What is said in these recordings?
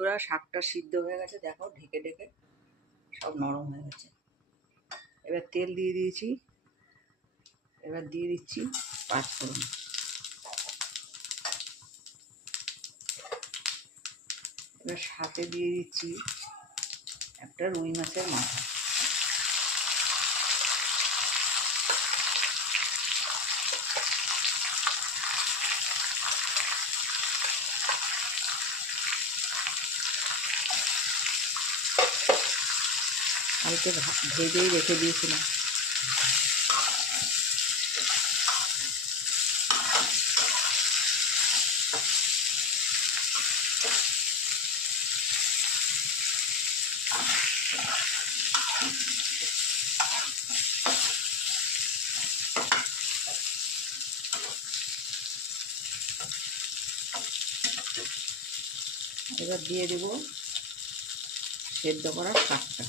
বন্ধুরা, শাকটা সিদ্ধ হয়ে গেছে, দেখো ঢেকে ঢেকে সব নরম হয়ে গেছে। এবার তেল দিয়ে দিয়েছি, এবার দিয়ে দিচ্ছি পাঁচফোড়ন। এবার সাথে দিয়ে দিচ্ছি একটা রুই মাছের মাথা। কালকে ভেজেই রেখে দিয়েছিলাম। এবার দিয়ে দেব সেদ্ধ করা শাকটা।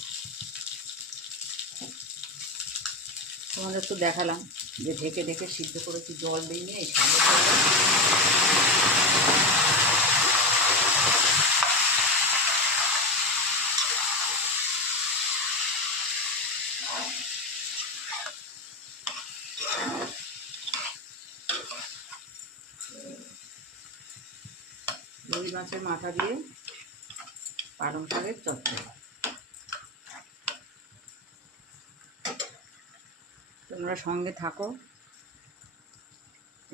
তোমাদের তো দেখালাম যে ঢেকে ঢেকে সিদ্ধ করেছি, জল দিইনি। এই শাক রুই মাছের মাথা দিয়ে পালং শাকের চচ্চড়ি। তোমরা সঙ্গে থাকো,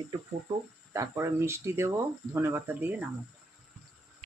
একটু ফুটুক, তারপরে মিষ্টি দেবো, ধনেপাতা দিয়ে নামাবো।